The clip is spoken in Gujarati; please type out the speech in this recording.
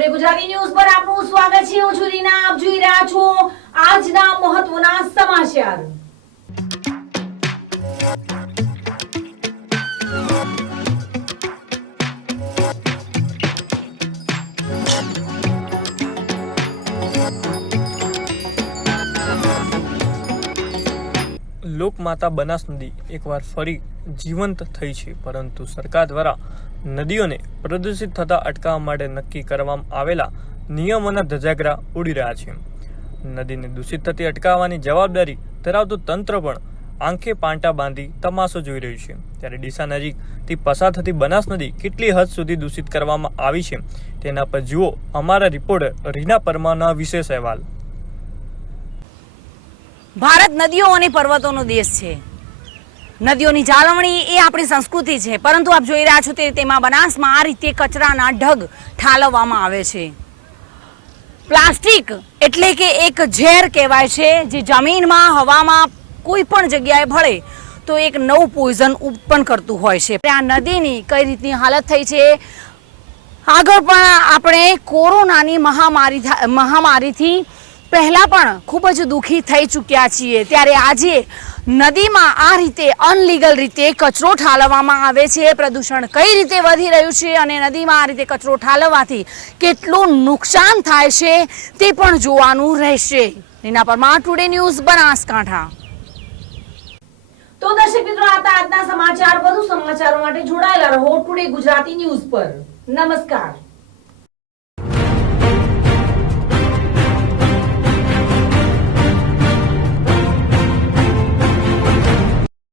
ટુડે ગુજરાતી ન્યૂઝ પર આપનું સ્વાગત છે। હું છું રીના, આપ જોઈ રહ્યા છો આજના મહત્વના સમાચાર। લોકમાતા બનાસ નદી એકવાર ફરી જીવંત થઈ છે, પરંતુ સરકાર દ્વારા નદીઓને પ્રદૂષિત થતા અટકાવવા માટે નક્કી કરવામાં આવેલા નિયમોના ધજાગરા ઉડી રહ્યા છે। નદીને દૂષિત થતી અટકાવવાની જવાબદારી ધરાવતું તંત્ર પણ આંખે પાંટા બાંધી તમાશો જોઈ રહ્યું છે। ત્યારે ડીસા નજીકથી પસાર થતી બનાસ નદી કેટલી હદ સુધી દૂષિત કરવામાં આવી છે તેના પર જુઓ અમારા રિપોર્ટર રીના પરમારનો વિશેષ અહેવાલ। ભારત નદીઓ અને પર્વતોનો દેશ છે। નદીઓની જાળવણી એ આપણી સંસ્કૃતિ છે, પરંતુ આપ જોઈ રહ્યા છો તેમાં બનાસમાં આ રીતે કચરાના ઢગ ઠાલવવામાં આવે છે। પ્લાસ્ટિક એટલે કે એક ઝેર કહેવાય છે, જે જમીનમાં હવામાં કોઈ પણ જગ્યાએ ભળે તો એક નવું પોઈઝન ઉત્પન્ન કરતું હોય છે। આ નદીની કઈ રીતની હાલત થઈ છે, આગળ પણ આપણે કોરોનાની મહામારીથી પહેલા પણ ખૂબ જ દુઃખી થઈ ચૂક્યા છીએ, ત્યારે આજે નદીમાં આ રીતે અનલીગલ રીતે કચરો ઠાલવવામાં આવે છે। પ્રદૂષણ કઈ રીતે વધી રહ્યું છે અને નદીમાં આ રીતે કચરો ઠાલવવાથી કેટલું નુકસાન થાય છે તે પણ જોવાનું રહેશે। Reena Parmar, today news, Banaskantha. તો દર્શક મિત્રો, આ હતા આજના સમાચાર। વધુ સમાચારો માટે જોડાયેલા રહો ટુડે ગુજરાતી ન્યૂઝ પર। નમસ્કાર।